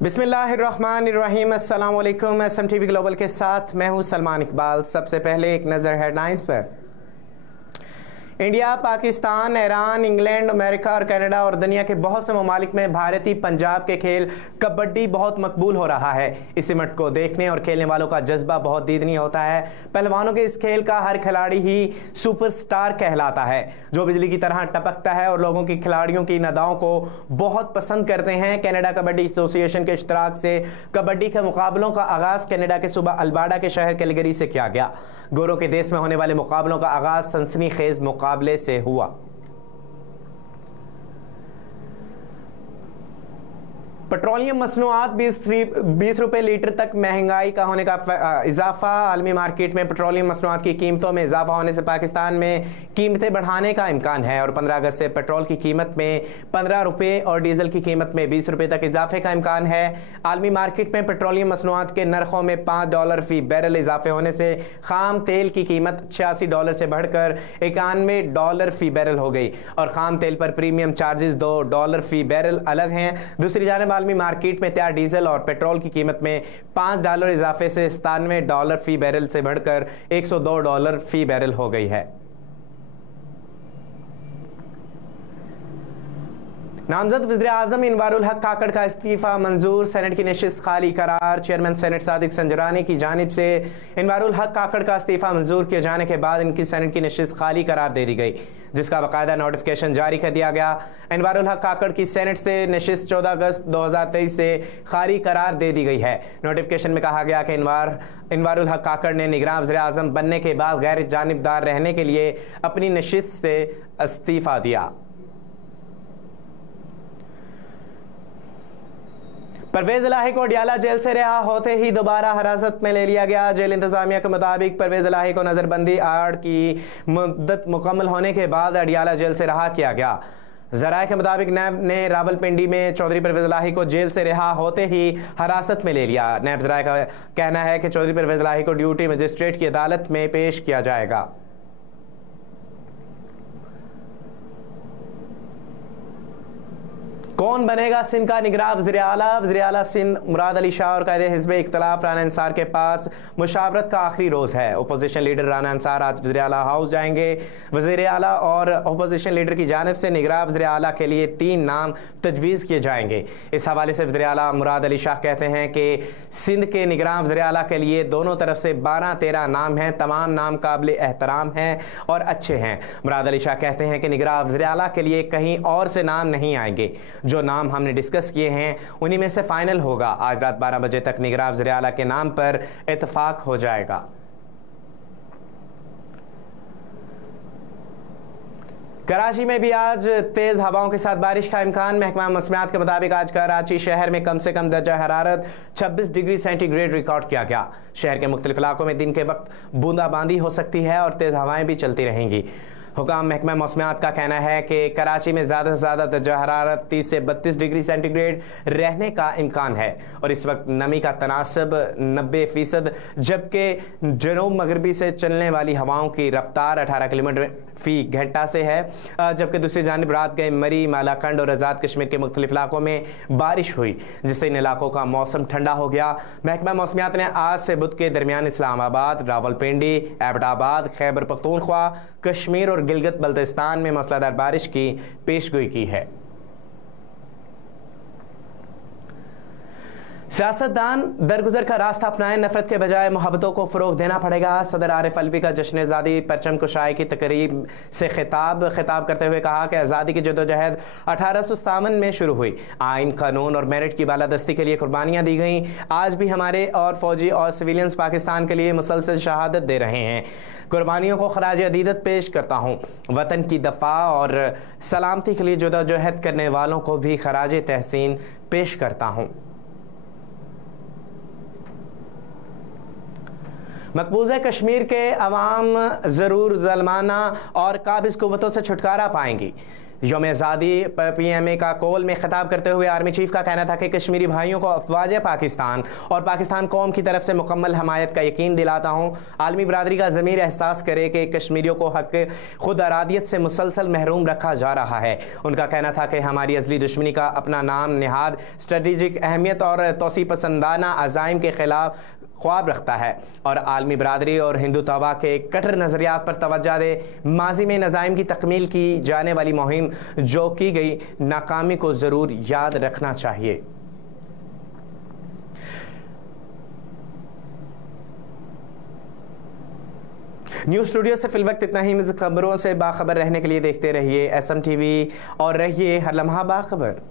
बिस्मिल्लाहिर्रहमानिर्रहीम। अस्सलाम वालेकुम। SMTV ग्लोबल के साथ मैं हूं सलमान इकबाल। सबसे पहले एक नज़र हेडलाइंस पर। India, Pakistan, Iran, England, America और कनाडा और दुनिया के बहुत से ममालिक में भारतीय पंजाब के खेल कबड्डी बहुत मकबूल हो रहा है। इस इवेंट को देखने और खेलने वालों का जज्बा बहुत दीदनी होता है। पहलवानों के इस खेल का हर खिलाड़ी ही सुपरस्टार कहलाता है, जो बिजली की तरह टपकता है और लोगों की खिलाड़ियों की अदाओं को बहुत पसंद करते हैं। कनाडा कबड्डी एसोसिएशन के इश्तराक से कबड्डी के मुकाबलों का आगाज कनाडा के सूबा अल्बर्टा के शहर कैलगरी से किया गया। गोरों के देश में होने वाले मुकाबलों का आगाज सनसनीखेज मुकाबले से हुआ। पेट्रोलियम मसनूआत 20 रुपए लीटर तक महंगाई का होने का इजाफा। आलमी मार्केट में पेट्रोलियम मसनूआत की कीमतों में इजाफा होने से पाकिस्तान में कीमतें बढ़ाने का इम्कान है और 15 अगस्त से पेट्रोल की कीमत में 15 रुपए और डीजल की कीमत में 20 रुपए तक इजाफे का इम्कान है। आलमी मार्केट में पेट्रोलियम मसनूआत के नरखों में $5 फी बैरल इजाफे होने से खाम तेल की कीमत $86 से बढ़कर $91 फी बैरल हो गई और खाम तेल पर प्रीमियम चार्जेस $2 फी बैरल अलग हैं। दूसरी जानब आलमी मार्केट में तैयार डीजल और पेट्रोल की कीमत में $5 इजाफे से $97 फी बैरल से बढ़कर $102 फी बैरल हो गई है। नामजद वज़ीर-ए-आज़म इनवारुल हक काकड़ का इस्तीफा मंजूर। सेनेट की नशिस्त खाली करार। चेयरमैन सेनेट सादिक संजरानी की जानिब से इनवारुल हक काकड़ का इस्तीफा मंजूर किए जाने के बाद इनकी सेनेट की नशिस्त खाली करार दे दी गई, जिसका बाकायदा नोटिफिकेशन जारी कर दिया गया। इनवारुल हक काकड़ की सेनेट से नशिस्त 14 अगस्त 2023 से खाली करार दे दी गई है। नोटिफिकेशन में कहा गया कि इनवारुल हक काकड़ ने निगरान वज़ीर-ए-आज़म बनने के बाद गैर जानिबदार रहने के लिए अपनी नशिस्त से इस्तीफा दिया। परवेज इलाही को अडियाला जेल से रिहा होते ही दोबारा हिरासत में ले लिया गया। जेल इंतजामिया के मुताबिक परवेज इलाही को नजरबंदी आड़ की मुद्दत मुकम्मल होने के बाद अडियाला जेल से रिहा किया गया। ज़राए के मुताबिक नैब ने रावलपिंडी में चौधरी परवेज इलाही को जेल से रिहा होते ही हिरासत में ले लिया। नैब ज़राए का कहना है कि चौधरी परवेज इलाही को ड्यूटी मजिस्ट्रेट की अदालत में पेश किया जाएगा। कौन बनेगा सिंध का निगरान वज़ीर आला? वज़ीर आला सिंध मुराद अली शाह और कायदे हिज़्ब इख्तिलाफ राना अंसार के पास मुशावरत का आखिरी रोज़ है। अपोजिशन लीडर राना अंसार आज वज़ीर आला हाउस जाएंगे। वज़ीर आला और अपोजिशन लीडर की जानिब से निगरान वज़ीर आला के लिए 3 नाम तजवीज़ किए जाएंगे। इस हवाले से वज़ीर आला मुराद अली शाह कहते हैं कि सिंध के निगरान वज़ीर आला के लिए दोनों तरफ से 12-13 नाम हैं। तमाम नाम काबिल एहतराम हैं और अच्छे हैं। मुराद अली शाह कहते हैं कि निगरान वज़ीर आला के लिए कहीं और से नाम नहीं आएंगे। जो नाम हमने डिस्कस किए हैं उन्हीं में से फाइनल होगा। आज रात 12 बजे तक निगरान वज़ीर आला के नाम पर इत्तफाक हो जाएगा। कराची में भी आज तेज हवाओं के साथ बारिश का इम्कान। महकमा मौसमियात के मुताबिक आज कराची शहर में कम से कम दर्जा हरारत 26 डिग्री सेंटीग्रेड रिकॉर्ड किया गया। शहर के मुख्तलिफ इलाकों में दिन के वक्त बूंदाबांदी हो सकती है और तेज हवाएं भी चलती रहेंगी। हुकाम महकमा मौसमियात का कहना है कि कराची में ज़्यादा से ज़्यादा दर्जा हरारत 30 से 32 डिग्री सेंटीग्रेड रहने का इम्कान है और इस वक्त नमी का तनासब 90%, जबकि जनूब मगरबी से चलने वाली हवाओं की रफ्तार 18 किलोमीटर फी घंटा से है। जबकि दूसरी जानिब रात गए मरी, मालाकंड और आज़ाद कश्मीर के मुख्तलिफ इलाकों में बारिश हुई, जिससे इन इलाकों का मौसम ठंडा हो गया। महकमा मौसमियात ने आज से बुध के दरमियान इस्लामाबाद, रावलपिंडी, एबटाबाद, खैबर पख्तूनख्वा, कश्मीर और गिलगित बल्तिस्तान में मूसलाधार बारिश की पेशगोई की है। सियासतदान दरगुजर का रास्ता अपनाएं, नफरत के बजाय मोहब्बतों को फ़रोग़ देना पड़ेगा। सदर आरिफ अलवी का जश्न आज़ादी परचम कुशाई की तकरीब से खिताब करते हुए कहा कि आज़ादी की जदोजहद 1857 में शुरू हुई। आइन, कानून और मेरिट की बालादस्ती के लिए कुर्बानियाँ दी गईं। आज भी हमारे और फौजी और सिविलियंस पाकिस्तान के लिए मुसलसल शहादत दे रहे हैं। कुर्बानियों को खराज अदीदत पेश करता हूँ। वतन की दफ़ा और सलामती के लिए जदोजहद करने वालों को भी खराज तहसीन पेश करता हूँ। मकबूज़ा कश्मीर के अवाम ज़रूर ज़ल्माना और काबिज़ कुव्वतों से छुटकारा पाएंगी। यौम आज़ादी PMA का कॉल में खिताब करते हुए आर्मी चीफ का कहना था कि कश्मीरी भाइयों को अफवाज पाकिस्तान और पाकिस्तान कौम की तरफ से मुकम्मल हमायत का यकीन दिलाता हूँ। आलमी बरादरी का ज़मीर एहसास करे कि कश्मीरियों को हक खुद अरादियत से मुसलसल महरूम रखा जा रहा है। उनका कहना था कि हमारी असली दुश्मनी का अपना नाम नेहाद स्ट्रेटेजिक अहमियत और तोसी पसंदाना अज़ाइम के खिलाफ ख्वाब रखता है और आलमी बरादरी और हिंदू तवा के कट्टर नज़रियात पर तवज्जो दे। माजी में नज़ाइम की तकमील की जाने वाली मुहिम जो की गई नाकामी को ज़रूर याद रखना चाहिए। न्यूज़ स्टूडियो से फिलवक्त इतना ही। खबरों से बाखबर रहने के लिए देखते रहिए SM TV और रहिए हर लम्हा बाखबर।